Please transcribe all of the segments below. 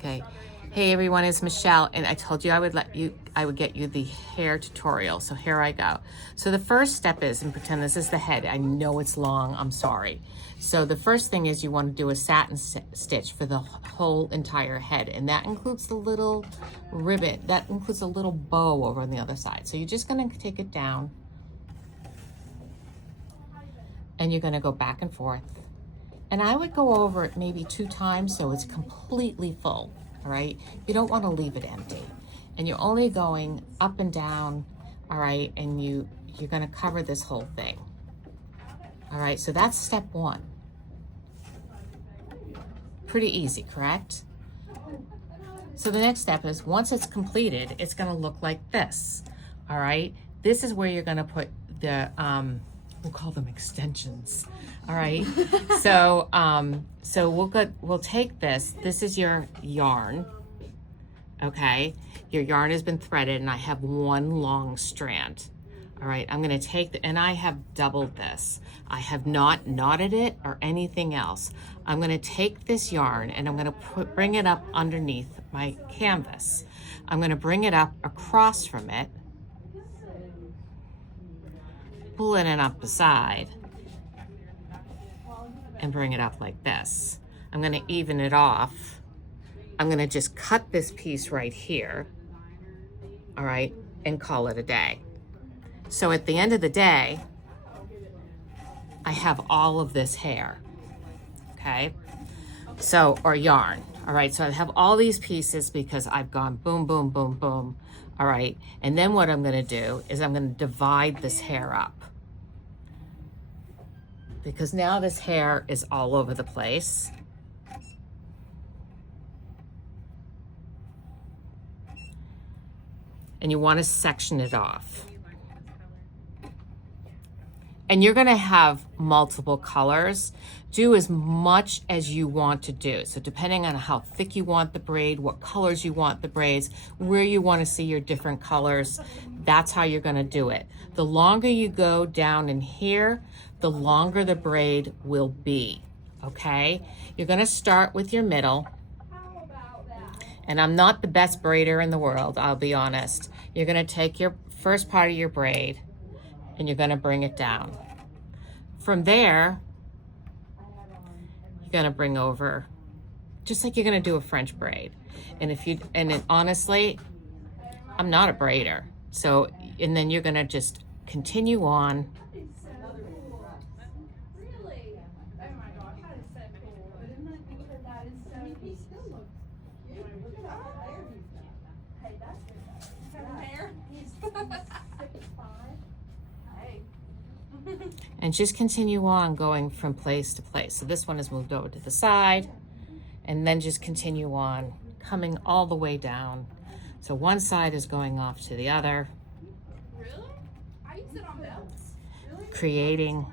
Okay. Hey everyone, it's Michelle, and I told you I would get you the hair tutorial. So here I go. So the first step is, and pretend this is the head. I know it's long, I'm sorry. So the first thing is you want to do a satin stitch for the whole entire head, and that includes the little ribbon, that includes a little bow over on the other side. So you're just gonna take it down, and you're gonna go back and forth. And I would go over it maybe 2 times so it's completely full, all right? You don't want to leave it empty. And you're only going up and down, all right? And you're going to cover this whole thing. All right, so that's step 1. Pretty easy, correct? So the next step is, once it's completed, it's going to look like this, all right? This is where you're going to put the, we'll call them extensions. All right. So we'll take this. This is your yarn. Okay. Your yarn has been threaded and I have 1 long strand. All right. I'm going to take and I have doubled this. I have not knotted it or anything else. I'm going to take this yarn and I'm going to bring it up underneath my canvas. I'm going to bring it up across from it, pulling it up the side, and bring it up like this. I'm going to even it off. I'm going to just cut this piece right here, all right, and call it a day. So at the end of the day, I have all of this hair, okay? So, or yarn, all right? So I have all these pieces because I've gone boom, boom, boom, boom, all right? And then what I'm going to do is I'm going to divide this hair up, because now this hair is all over the place. And you want to section it off. And you're going to have multiple colors. Do as much as you want to do. So depending on how thick you want the braid, what colors you want the braids, where you want to see your different colors, that's how you're going to do it. The longer you go down in here, the longer the braid will be, okay? You're going to start with your middle. And I'm not the best braider in the world, I'll be honest. You're going to take your first part of your braid and you're going to bring it down. From there, you're going to bring over, just like you're going to do a French braid. And honestly, I'm not a braider. So, and then you're going to just continue on. And just continue on going from place to place. So this one is moved over to the side, and then just continue on coming all the way down. So one side is going off to the other, creating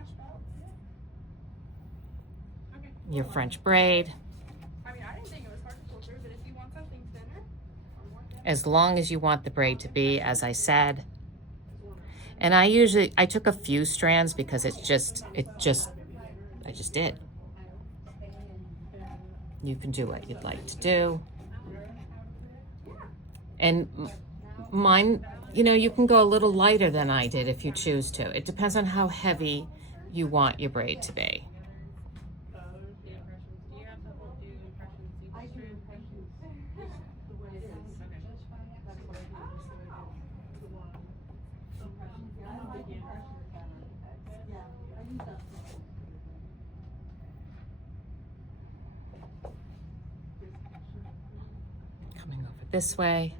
your French braid. As long as you want the braid to be, as I said. And I took a few strands because I just did. You can do what you'd like to do. And mine, you can go a little lighter than I did if you choose to. It depends on how heavy you want your braid to be. Coming over this way.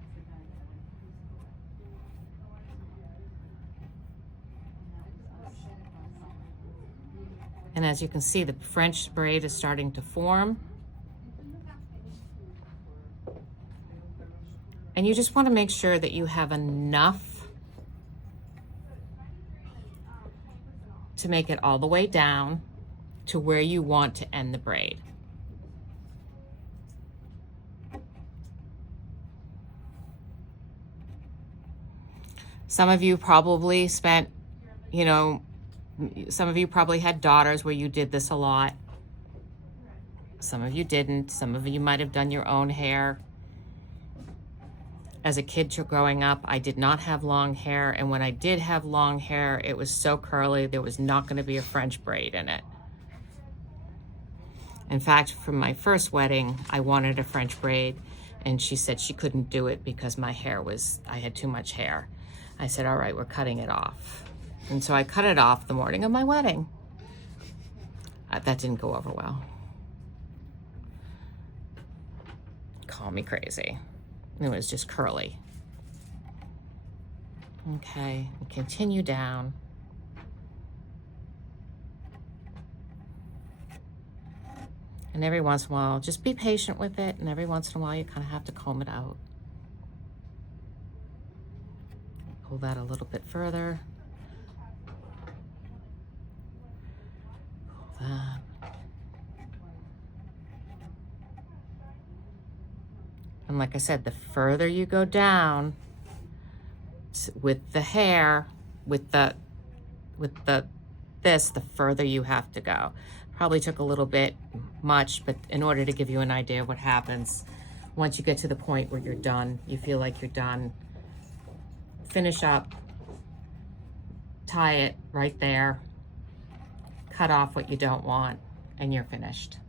And as you can see, the French braid is starting to form. And you just want to make sure that you have enough to make it all the way down to where you want to end the braid. Some of you probably spent, some of you probably had daughters where you did this a lot. Some of you didn't. Some of you might have done your own hair. As a kid growing up, I did not have long hair, and when I did have long hair, it was so curly, there was not going to be a French braid in it. In fact, for my first wedding, I wanted a French braid, and she said she couldn't do it because I had too much hair. I said, all right, we're cutting it off. And so I cut it off the morning of my wedding. That didn't go over well. Call me crazy. It was just curly. Okay, continue down. And every once in a while, just be patient with it, and every once in a while you kind of have to comb it out. Pull that a little bit further. Pull that. And like I said, the further you go down with the hair, the further you have to go. Probably took a little bit much, but in order to give you an idea of what happens, once you get to the point where you're done, you feel like you're done, finish up, tie it right there, cut off what you don't want, and you're finished.